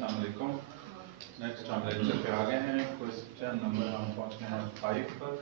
अस्सलाम वालेकुम। नेक्स्ट हम लेक्चर पे आ गए हैं। क्वेश्चन नंबर हम पहुंचे हैं 5 पर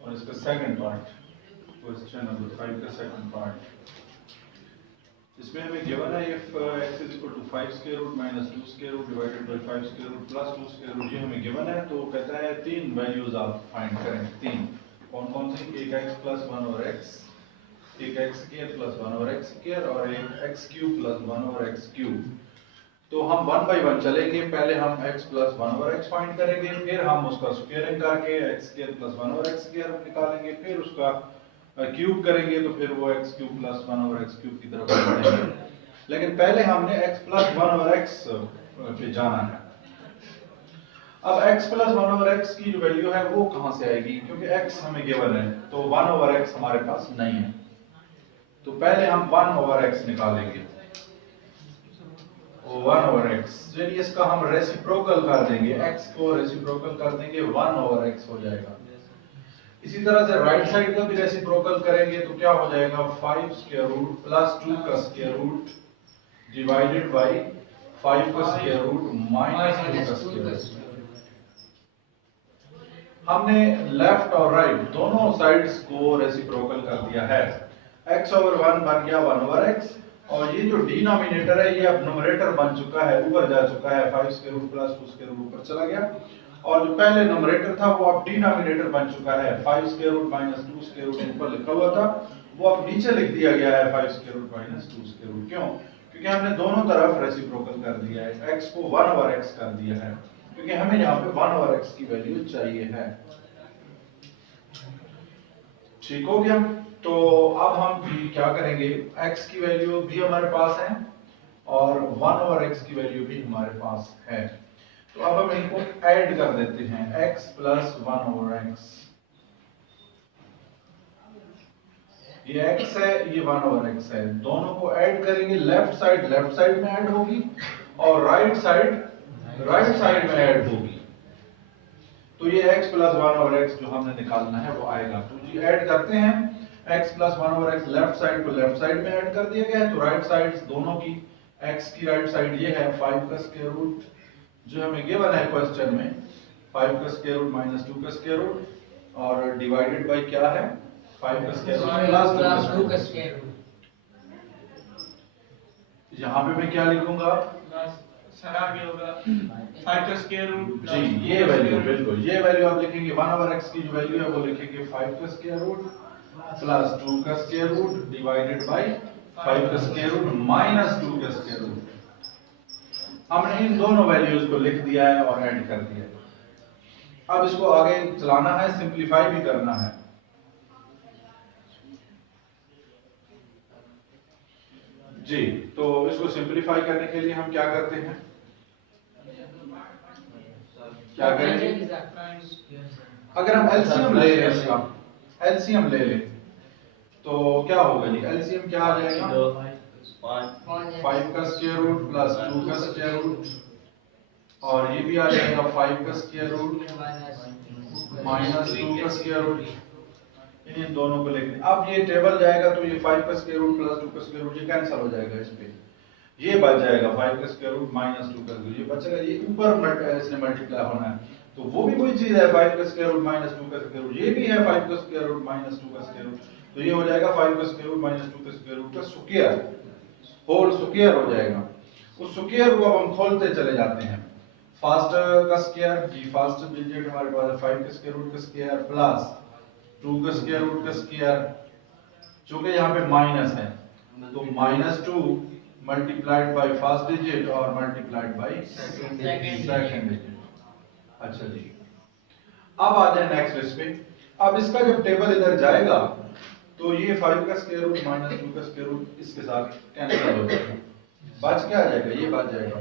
और इसका सेकंड पार्ट, क्वेश्चन नंबर 5 का सेकंड पार्ट। इसमें हमें गिवन है if x is equal to 5 square root minus 2 square root divided by 5 square root plus 2 square root, ये हमें गिवन है। तो कहता है तीन वैल्यूज आप फाइंड करें। तीन कौन कौन सी? एक x प्लस 1 और x, एक x स्क्वायर प्लस 1 और x स्क्वायर और एक x क्यूब प्लस 1 और x क्यूब। तो हम वन बाय वन चलेंगे। पहले हम x प्लस 1 और x फाइंड करेंगे, फिर हम उसका स्क्वायरिंग करके x स्क्वायर प्लस 1 और x स्क्वायर निकालेंगे, फिर उसका क्यूब करेंगे तो फिर वो x क्यूब प्लस 1 और x क्यूब की तरफ बढ़ेंगे। लेकिन पहले हमने x प्लस 1 और x पे जाना है। अब x प्लस 1 और x की जो वैल्यू है वो कहां से आएगी? क्योंकि x हमें गिवन है तो 1 ओवर x हमारे पास नहीं है। तो पहले हम 1 ओवर x निकालेंगे। 1 ओवर x, चलिए इसका हम रेसिप्रोकल कर देंगे, x को रेसिप्रोकल कर देंगे, 1 ओवर x हो जाएगा। इसी तरह से राइट साइड का भी रेसिप्रोकल करेंगे तो क्या हो जाएगा? 5 स्क्वायर रूट प्लस 2 का स्क्वायर रूट डिवाइडेड बाय 5 का स्क्वायर रूट माइनस 2 का स्क्वायर रूट। हमने लेफ्ट और राइट दोनों साइड्स को रेसिप्रोकल कर दिया है। x ओवर 1 बन गया 1 ओवर x और ये जो डिनोमिनेटर है ये अब न्यूमरेटर बन चुका है, ऊपर जा चुका है। 5 square root plus 2 square root ऊपर चला गया और जो पहले न्यूमरेटर था वो अब डिनोमिनेटर बन चुका है। 5 square root minus 2 square root ऊपर लिखा हुआ था वो अब नीचे लिख दिया गया है 5 square root minus 2 square root. क्यों? क्योंकि हमने दोनों तरफ रेसिप्रोकल कर दिया है, x को 1 ओवर x कर दिया है क्योंकि हमें यहाँ पे 1 ओवर x की वैल्यू चाहिए है। ठीक हो गया? तो अब हम भी क्या करेंगे, x की वैल्यू भी हमारे पास है और 1 ओवर x की वैल्यू भी हमारे पास है। तो अब हम इनको ऐड कर देते हैं, x प्लस 1 ओवर x। ये x है, ये 1 ओवर x है, दोनों को ऐड करेंगे। लेफ्ट साइड में ऐड होगी और राइट साइड में ऐड होगी। तो ये x प्लस 1 ओवर x जो हमने निकालना है वो आएगा। तो जी ऐड करते हैं, x plus 1 over x left side को लेफ्ट साइड में ऐड कर दिया गया है। तो राइट साइड्स दोनों की, x की राइट साइड ये है 5 का स्क्वायर रूट जो हमें गिवन है क्वेश्चन में, 5 का स्क्वायर रूट माइनस 2 का स्क्वायर रूट और डिवाइडेड बाय क्या है? 5 का स्क्वायर रूट प्लस 2 का स्क्वायर रूट। यहाँ पे मैं क्या लिखूंगा? सर आगे होगा 5 का स्क्वायर रूट जी, ये वैल्यू बिल्कुल ये वैल्यू आप लिखेंगे। 1 ओवर x की जो वैल्यू है वो लिखेंगे 5 का स्क्वायर रूट प्लस 2 का स्क्वायर रूट डिवाइडेड बाय 5 का स्क्वायर रूट माइनस 2 का स्क्वायर रूट। हमने इन दोनों वैल्यूज को लिख दिया है और ऐड कर दिया है। अब इसको आगे चलाना है, सिंपलीफाई भी करना है। जी, तो इसको सिंपलीफाई करने के लिए हम क्या करते हैं? क्या करेंगे? अगर हम एलसीएम ले लें, इसका एलसीएम ले लें तो क्या होगा जी? एलसीएम क्या आ जाएगा? 5 का स्क्वायर रूट प्लस 2 का स्क्वायर रूट और ये भी आ जाएगा 5 का स्क्वायर रूट माइनस 2 का स्क्वायर रूट। इन दोनों को लेकर अब ये टेबल जाएगा तो ये 5 का स्क्वायर रूट प्लस 2 का स्क्वायर रूट ये कैंसिल हो जाएगा। इस पे ये बच जाएगा 5 का स्क्वायर रूट माइनस 2 का स्क्वायर, ये बचेगा। ये ऊपर इसने मल्टीप्लाई होना है तो वो भी वही चीज है, 5 का स्क्वायर रूट माइनस 2 का स्क्वायर रूट। ये भी है 5 का स्क्वायर रूट माइनस 2 का स्क्वायर रूट। तो ये हो जाएगा 5 का स्क्वायर रूट माइनस 2 का स्क्वायर रूट का स्क्वायर, होल स्क्वायर हो जाएगा। उस स्क्वायर को अब हम खोलते चले जाते हैं। फर्स्ट का स्क्वायर जी, फर्स्ट डिजिट हमारे पास है 5 का स्क्वायर रूट का स्क्वायर प्लस 2 का स्क्वायर रूट का स्क्वायर, चूंकि यहाँ पे माइनस है तो minus 2 multiplied by first digit और मल्टीप्लाइड बाय सेकंड डिजिट। अच्छा जी, अब आ जाए नेक्स्ट इस पे। अब इसका जब टेबल इधर जाएगा तो ये 5 का स्क्वायर रूट माइनस 2 का स्क्वायर रूट इसके साथ कैंसिल हो जाएगा। बच क्या आ जाएगा? ये बच जाएगा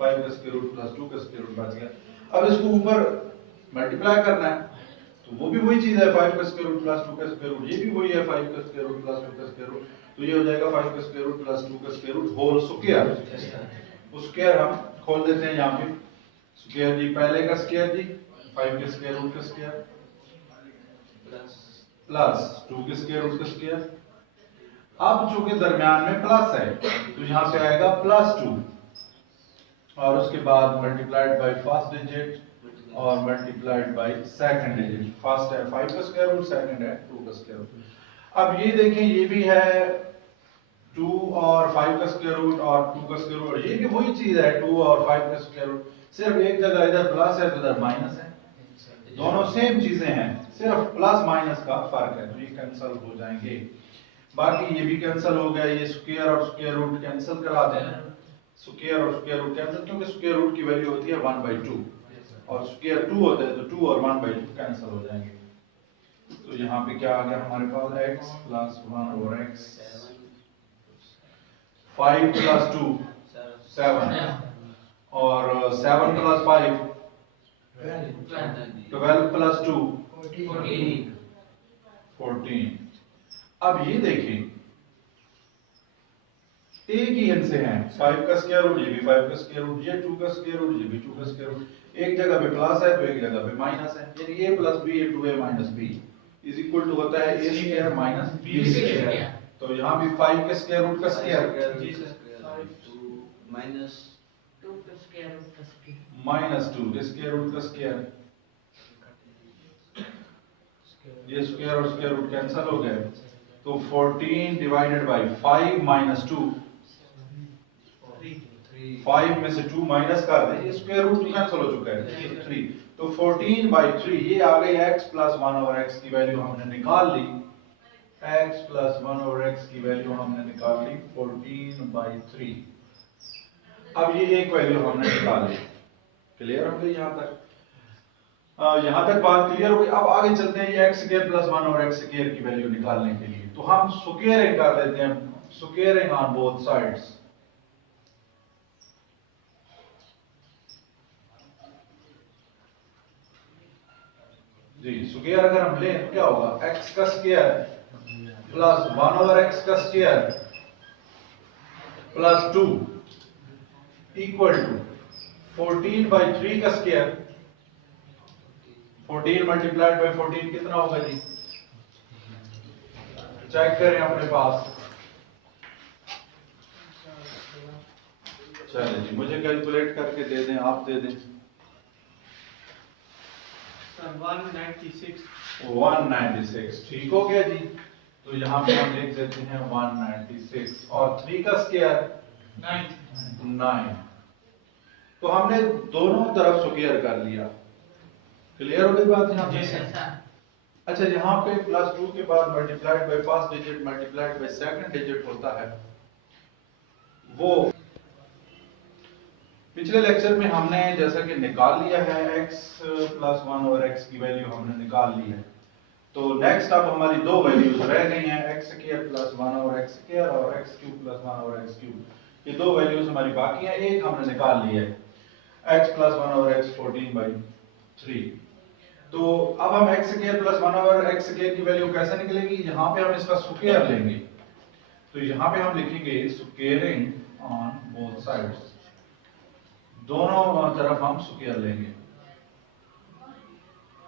5 का स्क्वायर रूट प्लस 2 का स्क्वायर रूट बच गया। अब इसको ऊपर मल्टीप्लाई करना है तो वो भी वही चीज है, 5 का स्क्वायर रूट प्लस 2 का स्क्वायर रूट, ये भी वही है 5 का स्क्वायर रूट प्लस 2 का स्क्वायर रूट। तो ये हो जाएगा 5 का स्क्वायर रूट प्लस 2 का स्क्वायर रूट होल स्क्वायर। उस स्क्वायर हम खोल देते हैं यहाँ पे। स्क्वायर जी, पहले का स्क्वायर जी 5 के स्क्वायर रूट का स्क्वायर प्लस 2 के स्क्वायर रूट का स्क्वायर। अब चूंकि दरमियान में प्लस है तो यहाँ पे आएगा प्लस 2 और उसके बाद मल्टीप्लाइड बाय फर्स्ट डिजिट और multiplied by second digit. First है 5 का स्क्वायर रूट, सेकंड है 2 का स्क्वायर रूट। अब ये देखें, ये भी है 2 और 5 का स्क्वायर रूट और 2 का स्क्वायर रूट, और ये भी वही चीज है 2 और 5 का स्क्वायर रूट, सिर्फ एक जगह इधर प्लस है तो इधर माइनस है। दोनों सेम चीजें हैं, सिर्फ प्लस माइनस का फर्क है, तो ये कैंसिल हो जाएंगे। बाकी ये भी कैंसिल हो गया, ये स्क्वायर और स्क्वायर रूट कैंसिल करा दें, स्क्वायर और स्क्वायर रूट कैंसिल, क्योंकि स्क्वायर रूट की वैल्यू होती है 1/2 और स्क्वायर 2 होता है, तो 2 और 1/2 कैंसिल हो जाएंगे। तो यहाँ पे क्या आ गया हमारे पास x plus 1 over x, 5 plus 2 7 और 7 प्लस 5 12 प्लस 2 14। अब ये देखें, एक ही इनसे हैं, 5 का स्क्वायर रूट, ये भी 5 का स्क्वायर रूट, ये 2 का स्क्वायर रूट, ये भी 2 का स्क्वायर रूट, एक जगह पे प्लस है तो एक जगह पे माइनस है, यानी a plus b into a minus b is equal to होता है a square minus b square. तो यहाँ भी 5 के स्क्वायर रूट का स्क्वायर माइनस 2 का स्क्वायर रूट का स्क्वायर माइनस 2 के स्क्वायर रूट का स्क्वायर, ये स्क्वायर और स्क्वायर रूट कैंसिल हो गए, तो 14 डिवाइडेड बाय 5 माइनस 2, 5 में से 2 माइनस कर दें, ये स्क्वायर रूट कैंसिल हो चुका है 3, तो 14/3 ये आ गई x प्लस 1 ओवर x की वैल्यू हमने निकाल ली, x प्लस 1 ओवर x की वैल्यू हमने निकाल ली 14/3। अब ये एक वैल्यू हमने निकाल ली, क्लियर हो गई यहाँ तक? यहाँ तक बात क्लियर हो गई। अब आगे चलते हैं ये x square plus 1 over x square की वैल्यू निकालने के लिए, तो हम स्क्वायरिंग कर देते हैं, स्क्वायरिंग ऑन बोथ साइड्स। जी स्क्वायर अगर हम लें तो क्या होगा, x का स्क्वायर प्लस 1 ओवर x का स्क्वायर प्लस 2 इक्वल टू 14/3 का स्क्वायर, 14 मल्टीप्लाइड बाय 14 कितना होगा जी, चेक करें अपने पास। चलिए जी, मुझे कैलकुलेट करके दे दें, आप दे दें। 196 ठीक हो गया जी, तो यहाँ पे हम लिख देते हैं 196 और 3 का स्क्वायर 9। तो हमने दोनों तरफ स्क्वायर कर लिया, क्लियर हो गई बात यहाँ पे? अच्छा, यहाँ पे प्लस 2 के बाद multiplied by first digit multiplied by second digit होता है, वो पिछले लेक्चर में हमने जैसा कि निकाल लिया है, x प्लस 1 ओवर x की वैल्यू हमने निकाल ली है। तो नेक्स्ट अब हमारी दो वैल्यूज रह गई हैं, x square plus 1 over x square और x cube plus 1 over x cube. ये दो वैल्यूज हमारी बाकी हैं, एक हमने निकाल ली है x प्लस 1 ओवर x 14/3। तो अब हम x square plus 1 over x square की वैल्यू कैसे निकलेगी, यहाँ पे हम इसका स्क्वायर लेंगे, तो यहाँ पे हम लिखेंगे स्क्वायरिंग ऑन बोथ साइड्स, दोनों तरफ हम स्क्वायर लेंगे,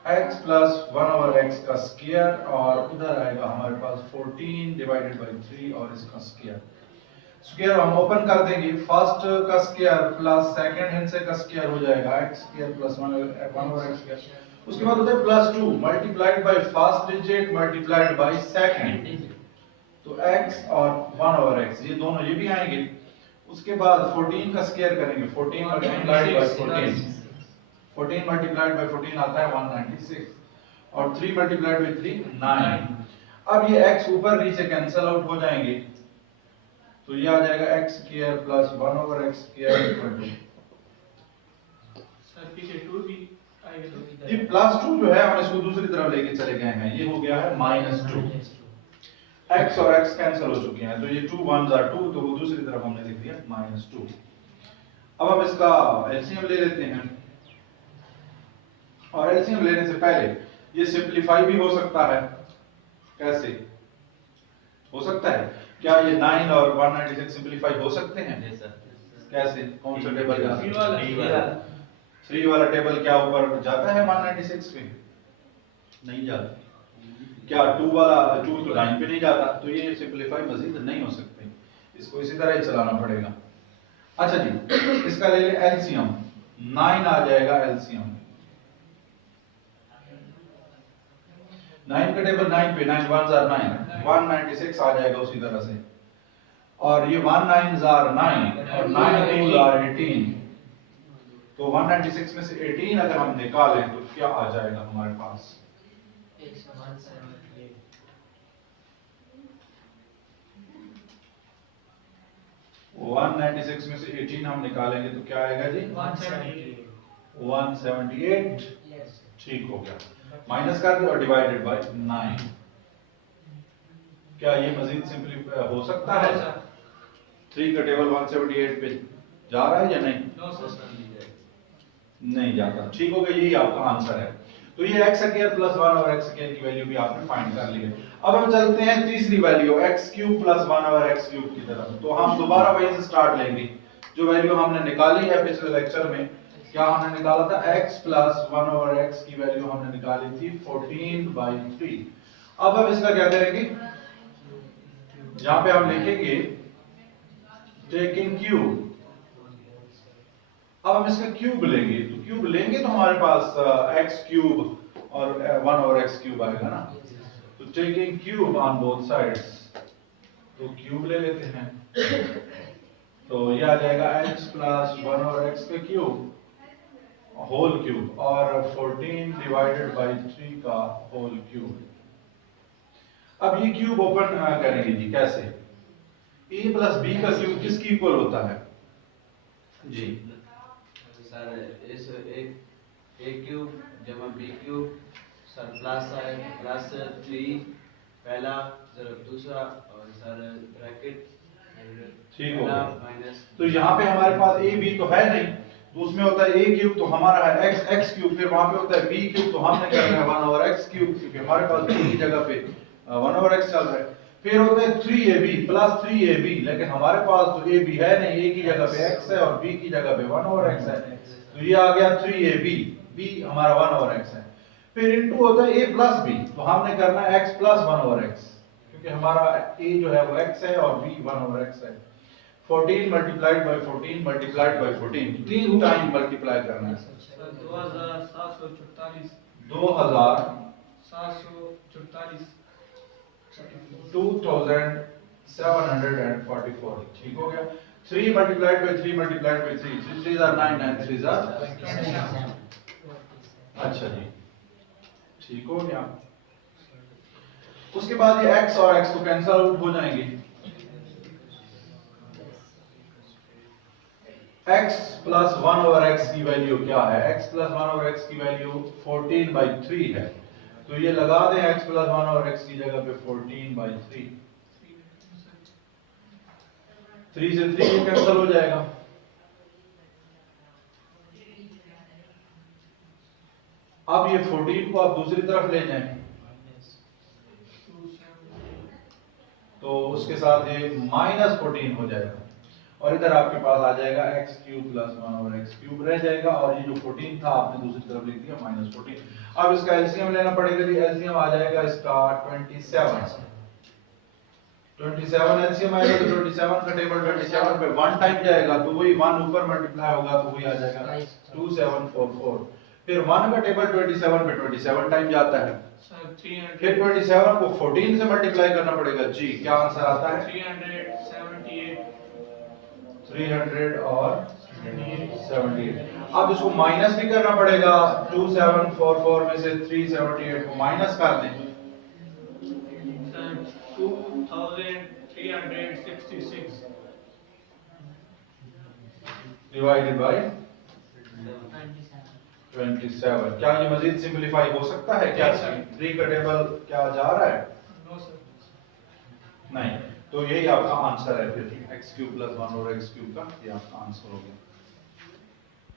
x प्लस 1 ओवर x का स्क्वायर और उधर आएगा हमारे पास 14 डिवाइडेड बाय 3 और इसका स्क्वायर। स्क्वायर हम ओपन कर देंगे, फर्स्ट का स्क्वायर प्लस सेकंड हिस्से का स्क्वायर हो जाएगा x square plus 1 over x square, उसके बाद उधर plus 2 multiplied by first digit multiplied by second, तो x और 1 ओवर x ये दोनों ये भी आएंगे। उसके बाद 14 का स्क्वायर करेंगे, 14 मल्टीप्लाइड बाय 14, 14 मल्टीप्लाइड बाय 14 आता है 196 और 3 मल्टीप्लाइड बाय 3 9। अब ये x ऊपर नीचे कैंसिल आउट हो जाएंगे, तो ये आ जाएगा x square plus 1 over x square equal to, sir पीछे 2 भी आएगा, ये प्लस 2 जो है हम इसको दूसरी तरफ लेके चले गए हैं, ये हो गया है -2, x और x कैंसिल हो चुके हैं, तो ये 2 1s are 2, तो वो दूसरी तरफ हमने लिख दिया -2। अब हम इसका एलसीएम ले लेते हैं, और एलसीएम लेने से पहले ये सिंपलीफाई भी हो सकता है, कैसे हो सकता है? क्या ये 9 और 196 सिंपलीफाई हो सकते हैं? कैसे, कौन सा टेबल का 3 वाला टेबल क्या ऊपर जाता है 196 पे? नहीं जाता। क्या 2 वाला 2 तो 9 पे नहीं जाता, तो ये सिंपलीफाई मजीद नहीं हो सकते, इसको इसी तरह ही चलाना पड़ेगा। अच्छा जी, इसका ले लें एलसीएम, 9 आ जाएगा एलसीएम। 9 का टेबल 9 पे 9 1s are 9, 196 आ जाएगा उसी तरह से। और ये 1 9s are 9 और 9 2s are 18। तो 196 में से 18 अगर हम निकालें तो क्या आ जाएगा हमारे पास? 196 में से 18 हम निकालेंगे तो क्या आएगा जी? 178। ठीक हो गया, माइनस कर दो और डिवाइडेड बाय 9। क्या ये मजीद सिंपली हो सकता है? 3 का टेबल 178 पे जा रहा है या नहीं? नहीं जाता। ठीक हो गया, यही आपका आंसर है। तो ये x स्क्वायर प्लस 1 और x स्क्वायर की वैल्यू भी आपने फाइंड कर ली है। अब हम चलते हैं तीसरी वैल्यू x क्यूब प्लस 1 और x क्यूब की तरफ। तो हम दोबारा वहीं से स्टार्ट लेंगे। जो वैल्यू हमने निकाली है पिछले लेक्चर में, क्या हमने निकाला था? x प्लस 1 और x की वैल्यू हमने निकाली थी 14/3। अब हम इसका क्या करेंगे? यहां पे हम लिखेंगे टेकिंग क्यूब। अब हम इसका क्यूब लेंगे, तो क्यूब लेंगे तो हमारे पास x क्यूब और 1 और x क्यूब आएगा ना। तो taking cube on both sides, तो क्यूब ले लेते हैं। तो ये आ जाएगा x प्लस 1 और x का क्यूब होल क्यूब और 14 डिवाइडेड बाय 3 का होल क्यूब। अब ये क्यूब ओपन करेंगे जी, कैसे? a प्लस b का क्यूब किसकी इक्वल होता है जी? सर इस a क्यूब जमा b क्यूब सर प्लस है प्लस 3 पहला सर दूसरा और सर ब्रैकेट। ठीक हो गया। तो यहाँ पे हमारे पास a b तो है नहीं, तो उसमें होता है a क्यूब तो हमारा है x क्यूब, फिर वहां पे होता है b क्यूब तो हमने करना है 1 ओवर x क्यूब, क्योंकि हमारे पास b की जगह पे 1 ओवर x चल रहा है। फिर होता है 3ab प्लस 3ab, लेकिन हमारे पास तो ab है नहीं, a की जगह पे x है और b की जगह पे 1 ओवर x है, तो ये आ गया 3ab, b हमारा 1 ओवर x है। फिर इनटू होता है a प्लस b, तो हमने करना है x प्लस 1 ओवर x, क्योंकि हमारा a जो है वो x है और b 1 ओवर x है। 14 multiplied by 14 multiplied by 14, 3 time multiply करना है। 2744 2744। ठीक हो गया। 3 multiplied by 3 multiplied by 3, 3 3 are 9, 9 3 are। अच्छा जी, ठीक हो गया। उसके बाद ये x और x तो कैंसिल आउट हो जाएंगे। x प्लस 1 ओवर x की वैल्यू क्या है? x प्लस 1 ओवर x की वैल्यू 14/3 है, तो ये लगा दें x प्लस 1 ओवर x की जगह पे 14/3। 3 से 3 ये कैंसिल हो जाएगा। अब ये 14 को आप दूसरी तरफ ले जाएं, तो उसके साथ ये -14 हो जाएगा और इधर आपके पास आ जाएगा x cube plus 1 over x cube रह जाएगा, और ये जो 14 था आपने दूसरी तरफ लिख दिया -14। अब इसका एलसीएम लेना पड़ेगा जी। एलसीएम आ जाएगा इसका 27। 27 एलसीएम आएगा तो 27 का टेबल 27 पे 1 टाइम जाएगा, तो वही 1 ऊपर मल्टीप्लाई होगा तो वही आ जाएगा 2744। फिर 1 का टेबल 27 पे 27 टाइम जाता है, फिर 27 को 14 से मल्टीप्लाई करना पड़ेगा जी। क्या आंसर आता है? 300 और 78। अब इसको माइनस भी करना पड़ेगा, 2744 में से 378 को माइनस कर दें, 2366 डिवाइडेड बाय 27। क्या ये मजीद सिंपलीफाई हो सकता है? क्या 3 का टेबल क्या जा रहा है? नहीं, तो यही आपका आंसर है। फिर x क्यूब प्लस 1 और x क्यूब का ये आपका आंसर हो गया।